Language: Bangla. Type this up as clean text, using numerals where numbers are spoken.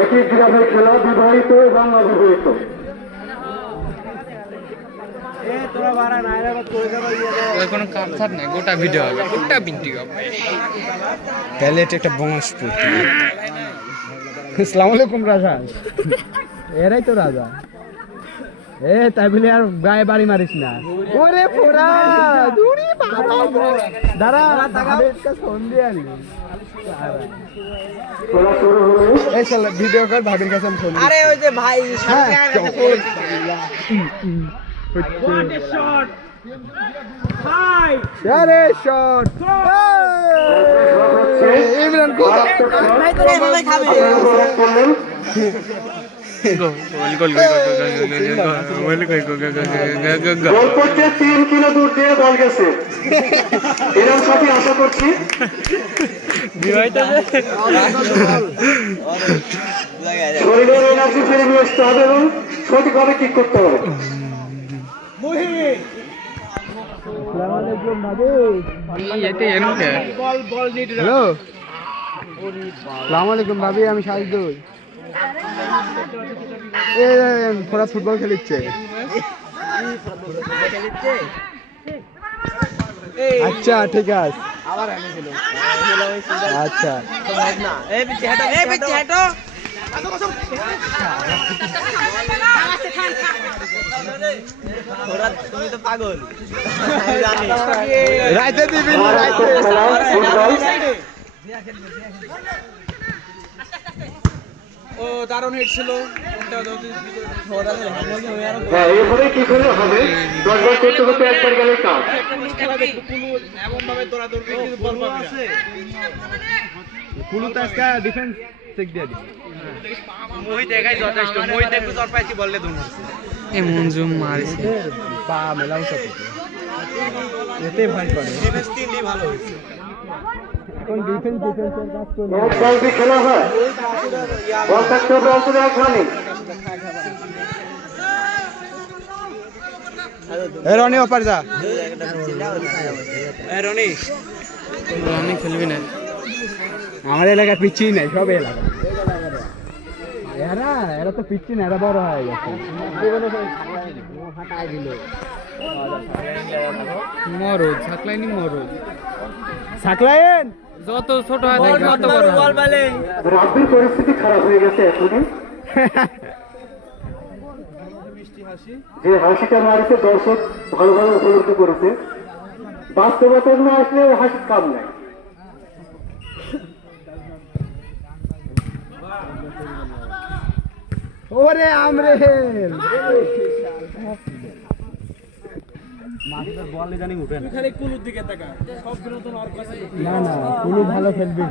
একই গ্রামের খেলা, বিবাহিত এবং অবিবাহিত। কোনো কাপড় নাই, গোটা ভিডিও হবে, গোটা বিন্টি হবে। তাহলে এটা একটা বংশপুর। আসসালামু আলাইকুম রাজা। এরাই তো রাজা। তাই বলে আর গায়ে বাড়ি মারিস না। ওরে পোড়া দূরি বাবা দাঁড়া ফোন দিয়ে আনি। এই শালা ভিডিও কর, ভাবির কাছে আমি ফোন দিই। আরে ওই যে ভাই আরে শট ইমরান গোলপথে 3 কিলো দূর দিয়ে বল গেছে, এরকম সবই আশা করছি। শরীরের এনার্জি ফিরে নিয়ে আসতে হবে এবং সঠিকভাবে কিক করতে হবে। হ্যালো সালাম আলাইকুম ভাবি, আমি সাজদুল। ওরা ফুটবল খেলিচ্ছে। আচ্ছা ঠিক আছে, আচ্ছা তুমি তো পাগল। রাইতে দিবি রাইতে। ও দারুণ হিট ছিল। হ্যাঁ, এভাবে কি করে হবে? 10 বার করতে করতে একবার গেলে কাজ। এমন ভাবে দৌড়াদৌড়ি কিন্তু বল পাবে না। পুলু তো আজকে ডিফেন্স চেক দিয়ে দিই। মোহিত একাই যথেষ্ট। মোহিত একটু চর পাইছি বললে দুন। এ মনজুম মারিছে পা মেলাও সাথে এতে ভয় করে। ডিফেন্স তিনই ভালো হয়েছে। এখন ডিফেন্সের কাজ করে। এক বল দিয়ে খেলা হয়, বল থাকতে হবে অন্তত এক রানে। রনি ওপার যা। রনি আমি খেলবি না। আমার এলাকায় পিচ্ছি নাই, সব এলাকা এরা তো পিচ্ছি না, এরা বড় হয়ে গেছে। মরদ থাকলাইনি, মরদ সাকলায়েন যত ছোট হয় থাকে তত বড় হয়। রাব্বির পরিস্থিতি খারাপ হয়ে গেছে এখনই। যে হাসিটা মারিছে দর্শক ভালোভাবে উপলব্ধি করেছে। বাস্তবতা না আসলে হাসির কাম নাই। ওরে আমরে খালি কুলুর দিকে তাকা। সব বিনোদন ওর কাছে। না না, পুলু ভালো খেলবি।